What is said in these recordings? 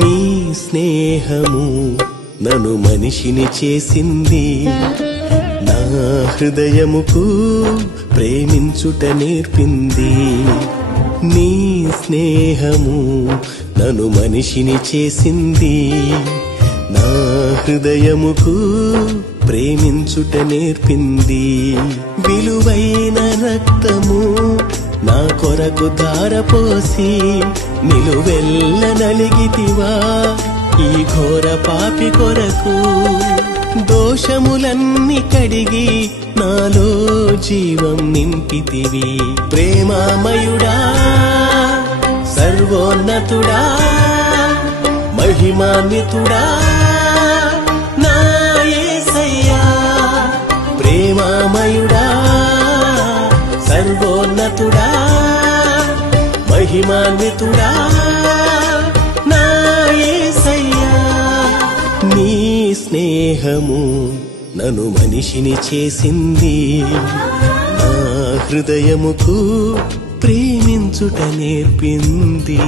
నీ స్నేహము నన్ను మనిషిని చేసింది, నా హృదయముకు ప్రేమించుట నేర్పింది. నీ స్నేహము నన్ను మనిషిని చేసింది, నా హృదయముకు ప్రేమించుట నేర్పింది. విలువైన రక్తము నా కొరకు ధారపోసి నిలువెల్ల నలిగితివా ఈ ఘోర పాపి కొరకు. దోషములన్నీ కడిగి నాలో జీవం నింపితివి. ప్రేమామయుడా, సర్వోన్నతుడా, మహిమాన్వితుడా నా యేసయ్యా. ప్రేమామయుడా, సర్వోన్నతుడా, మహిమాన్వితుడా నా యేసయ్యా. నీ స్నేహము నన్ను మనిషిని చేసింది, నా హృదయముకు ప్రేమించుట నేర్పింది.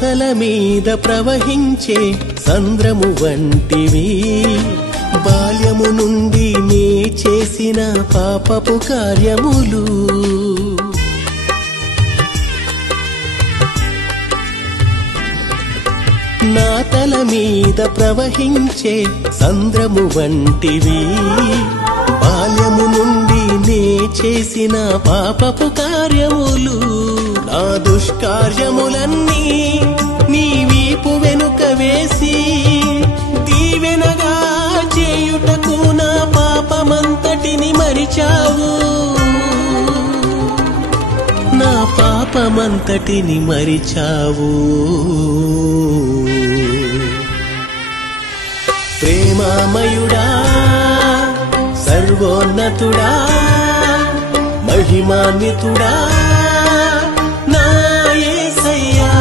తల మీద ప్రవహించే సంద్రము వంటివి, బాల్యము నుండి నే చేసిన పాపపు కార్యములు. నా తల మీద ప్రవహించే సంద్రము వంటివి, బాల్యము నుండి నే చేసిన పాపపు కార్యములు. నా దుష్కార్యములన్నీ నీ వీపు వెనుక వేసి దీవెనగా చేయుటకు నా పాపమంతటిని మరిచావు, నా పాపమంతటిని మరిచావు. ప్రేమామయుడా, సర్వోన్నతుడా, మహిమాన్వితుడా నా యేసయ్యా.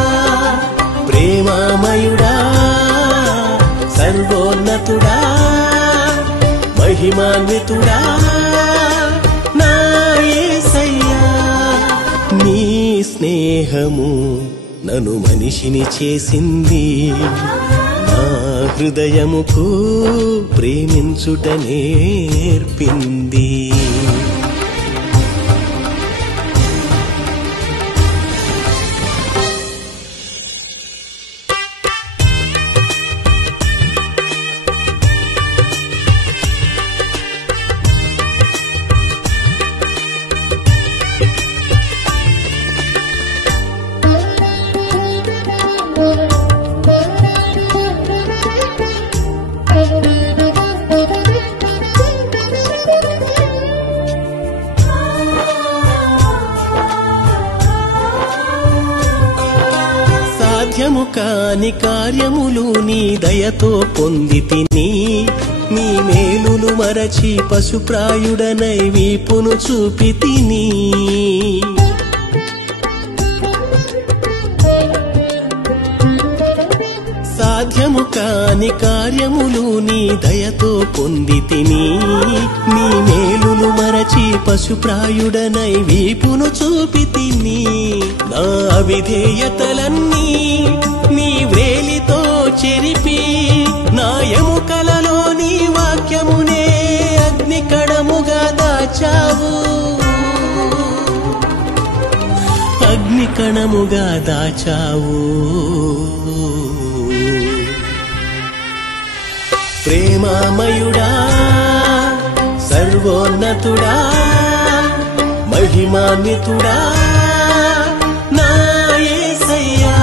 ప్రేమామయుడా, సర్వోన్నతుడా, మహిమాన్వితుడా నా యేసయ్యా. నీ స్నేహము నన్ను మనిషిని చేసింది, నా హృదయముకు ప్రేమించుట నేర్పింది. సాధ్యము కాని కార్యములు నీ దయతో పొందితిని, నీ మేలులు మరచి పశుప్రాయుడనై వీపును చూపితిని. సాధ్యము కాని కార్యములు నీ దయతో పొందితిని, నీ మేలులు మరచి పశుప్రాయుడనై వీపును చూపితిని. నా అవిధేయతలన్నీ నీ వ్రేలితో చెరిపి, నా ఎముకలలో నీ వాక్యమునే అగ్నికణముగా దాచావు, అగ్నికణముగా దాచావు. ప్రేమామయుడా, సర్వోన్నతుడా, మహిమాన్వితుడా నా యేసయ్యా.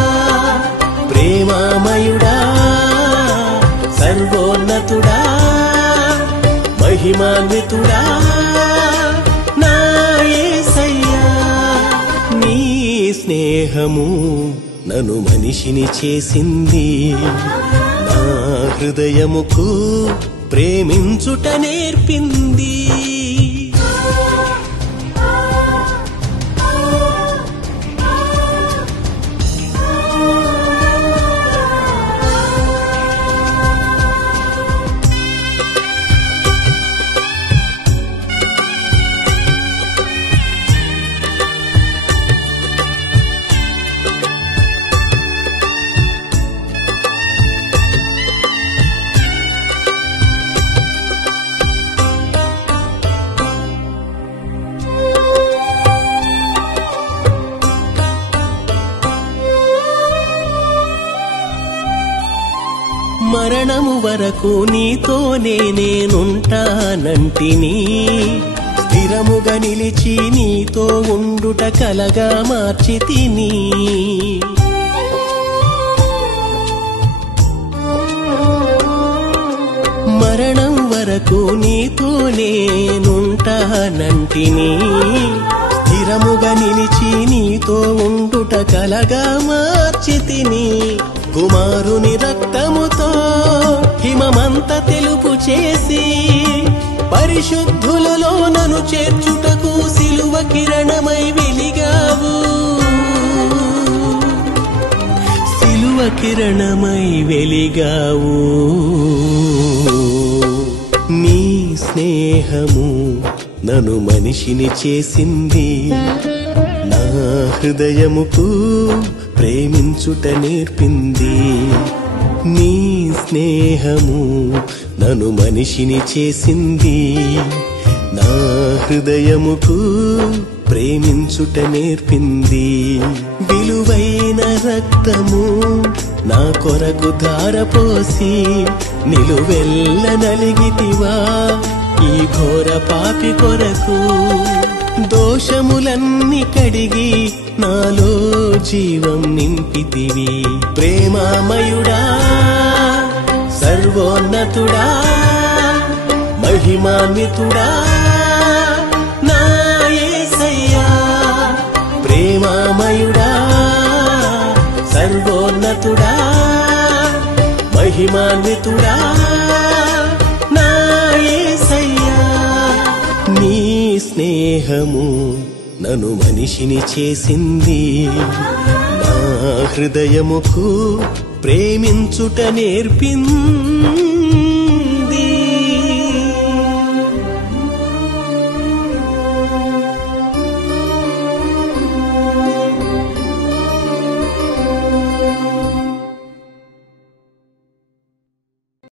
ప్రేమామయుడా, సర్వోన్నతుడా, మహిమాన్వితుడా నా యేసయ్యా. నీ స్నేహము నన్ను మనిషిని చేసింది, నా హృదయముకు ప్రేమించుట నేర్పింది. మరణము వరకు నీతోనే నేనుంటానంటిని, స్థిరముగా నిలిచి నీతో ఉండుట కలగా మార్చితిని. మరణం వరకు నీతో నేనుంటానంటిని, స్థిరముగా నిలిచి నీతో ఉండుట కలగా మార్చితిని. కుమారుని రక్తముతో హిమమంత తెలుపు చేసి, పరిశుద్ధులలో నన్ను చేర్చుటకు సిలువ కిరణమై వెలిగావు, సిలువ కిరణమై వెలిగావు. నీ స్నేహము నన్ను మనిషిని చేసింది, నా హృదయముకు ప్రేమించుట నేర్పింది. నీ స్నేహము నన్ను మనిషిని చేసింది, నా హృదయముకు ప్రేమించుట నేర్పింది. విలువైన రక్తము నా కొరకు ధారపోసి, నిలువెల్ల నలిగితివా ఈ ఘోర పాపి కొరకు. దోషములన్నీ కడిగి నాలో జీవం నింపితివి. ప్రేమామయుడా, సర్వోన్నతుడా, మహిమాన్వితుడా నా యేసయ్యా. ప్రేమామయుడా, సర్వోన్నతుడా, మహిమాన్వితుడా నా యేసయ్యా. నీ స్నేహము నన్ను మనిషిని చేసింది, నా హృదయముకు ప్రేమించుట నేర్పింది.